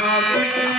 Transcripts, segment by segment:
Música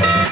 Oh,